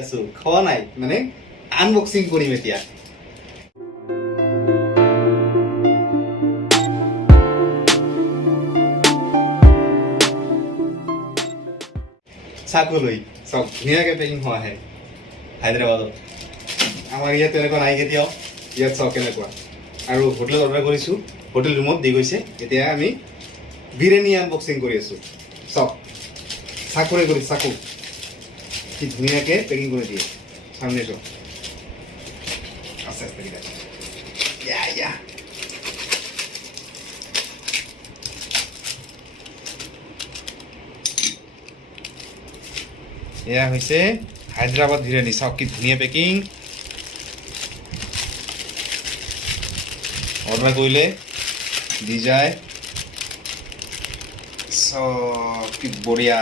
আছো খোৱা নাই মানে আনবক্সিং কৰিম এতিয়া চাকলৈ সব ধুনীয়াকৈ পেকিং হোৱা আহে হায়দৰাবাদত আমাৰ ইয়াত তেনেকুৱা নাই কেতিয়াও ইয়াত চাওক কেনেকুৱা আৰু হোটেলত অৰ্ডাৰ কৰিছোঁ হোটেল ৰুমত দি গৈছে এতিয়া আমি বিৰিয়ানী আনবক্সিং কৰি আছোঁ চাওক চাকুৰে কৰি চাকু কি ধুনীয়াকৈ পেকিং কৰি দিয়ে সামনে চাওক আস্তে আস্তে কিটা ইয়া এয়া হৈছে হায়দৰাবাদ বিৰিয়ানী চাওক কি ধুনীয়া পেকিং অৰ্ডাৰ কৰিলে দি যায় চব কি বঢ়িয়া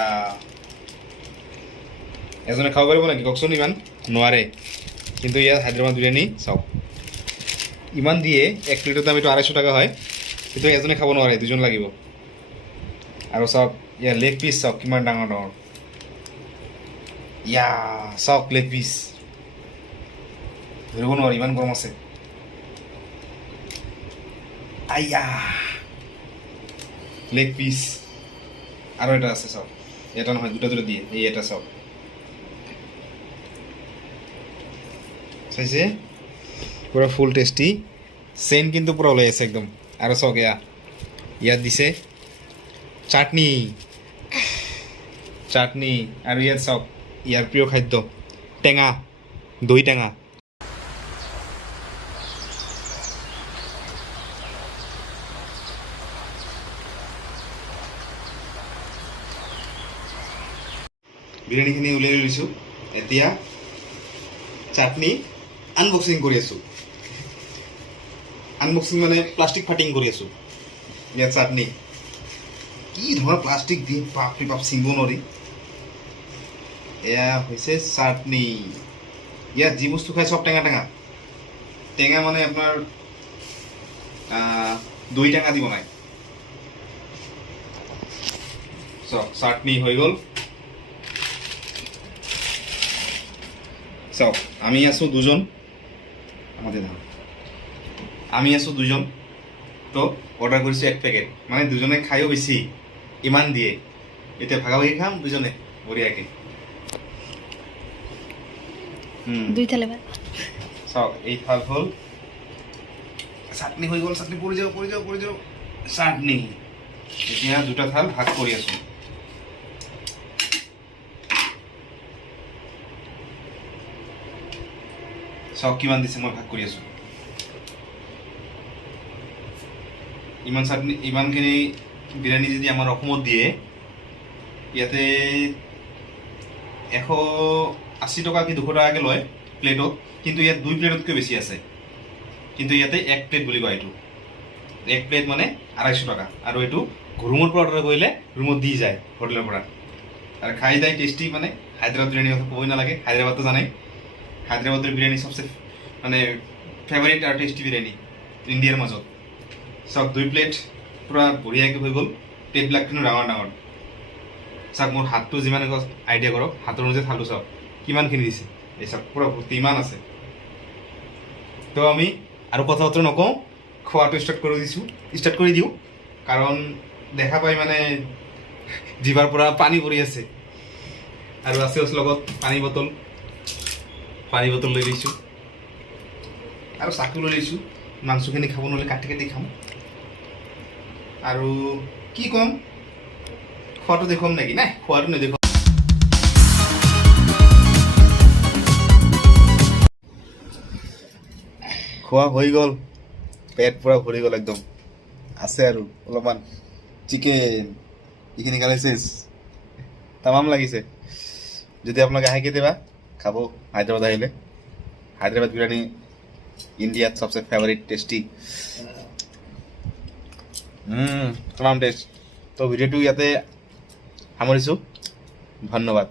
এজনে খাব পাৰিব নেকি কওকচোন ইমান নোৱাৰে কিন্তু ইয়াত হায়দৰাবাদ বিৰিয়ানী চাওক ইমান দিয়ে এক প্লেটৰ দাম এইটো 250 টকা হয় কিন্তু এজনে খাব নোৱাৰে দুজন লাগিব আৰু চাওক ইয়াৰ লেগ পিচ চাওক কিমান ডাঙৰ ডাঙৰ ইয়া চাওক লেগ পিচ ধৰিব নোৱাৰি ইমান গৰম আছে আইয়া লেগ পিচ আৰু এটা আছে চাওক এটা নহয় দুটা দুটা দিয়ে এই এটা চাওক চাইছে পুৰা ফুল টেষ্টি চেন কিন্তু পুৰা ওলাই আছে একদম আৰু চাওক ইয়াত দিছে চাটনি আৰু ইয়াত চাওক ইয়াৰ প্ৰিয় খাদ্য টেঙা দৈ টেঙা বিৰিয়ানীখিনি উলিয়াই লৈছোঁ এতিয়া চাটনি আনবক্সিং কৰি আছোঁ আনবক্সিং মানে প্লাষ্টিক ফাটিং কৰি আছোঁ ইয়াত চাটনি কি ধৰণৰ প্লাষ্টিক দি বাপৰে বাপ ছিঙিব নোৱাৰি এয়া হৈছে চাটনি ইয়াত যি বস্তু খাই চব টেঙা টেঙা টেঙা মানে আপোনাৰ দৈ টেঙা দি বনায় চব চাটনি হৈ গ'ল চাওক আমি আছোঁ দুজন আমি আছোঁ দুজন তো অৰ্ডাৰ কৰিছোঁ 1 পেকেট মানে দুজনে খায়ো বেছি ইমান দিয়ে এতিয়া ভাগাভাগি খাম দুজনে বঢ়িয়াকৈ দুই থালে চাওক এই থাল হ'ল চাটনি হৈ গ'ল চাটনি পৰি যাওঁ চাটনি এতিয়া দুটা থাল ভাগ কৰি আছোঁ চাওক কিমান দিছে মই ভাগ কৰি আছোঁ ইমান চাটনি ইমানখিনি বিৰিয়ানী যদি আমাৰ অসমত দিয়ে ইয়াতে 180 টকা কি 200 টকাকৈ লয় প্লেটত কিন্তু ইয়াত 2 প্লেটতকৈ বেছি আছে কিন্তু ইয়াতে 1 প্লেট বুলি কয় এইটো 1 প্লেট মানে 250 টকা আৰু এইটো ৰুমৰ পৰা অৰ্ডাৰ কৰিলে ৰুমত দি যায় হোটেলৰ পৰা আৰু খাই যায় টেষ্টি মানে হায়দৰাবাদ বিৰিয়ানী কথা ক'বই নালাগে হায়দৰাবাদটো জানে হায়দৰাবাদৰ বিৰিয়ানী সবচে মানে ফেভাৰিট আৰু টেষ্টি বিৰিয়ানী ইণ্ডিয়াৰ মাজত চাওক 2 প্লেট পুৰা বঢ়িয়াকৈ হৈ গ'ল প্লেটবিলাক কিন্তু ডাঙৰ ডাঙৰ চাওক মোৰ হাতটো যিমান আইডিয়া কৰক হাতৰ অনুযায়ী থালো চাওক কিমানখিনি দিছে এই চাওক পুৰা ভৰ্তি ইমান আছে তো আমি আৰু কথা বতৰা নকওঁ খোৱাটো ষ্টাৰ্ট কৰি দিওঁ কাৰণ দেখা পাই মানে জিভাৰ পৰা পানী পৰি আছে আৰু আছে লগত পানী বটল লৈ লৈছোঁ আৰু চাকু লৈ লৈছোঁ মাংসখিনি খাব নহ'লে কাটি কাটি খাম আৰু কি ক'ম খোৱাটো দেখুৱাম নেকি নাই খোৱাটো নেদেখুৱাম খোৱা হৈ গ'ল পেট পুৰা ভৰি গ'ল একদম আছে আৰু অলপমান চিকেন এইখিনি খালে চেচ তামাম লাগিছে যদি আপোনালোকে আহে কেতিয়াবা খাব হায়দৰাবাদ আহিলে হায়দৰাবাদ বিৰিয়ানী ইণ্ডিয়াত সবচে ফেভাৰিট টেষ্টি তামাম টেষ্ট তো ভিডিঅ'টো ইয়াতে সামৰিছোঁ ধন্যবাদ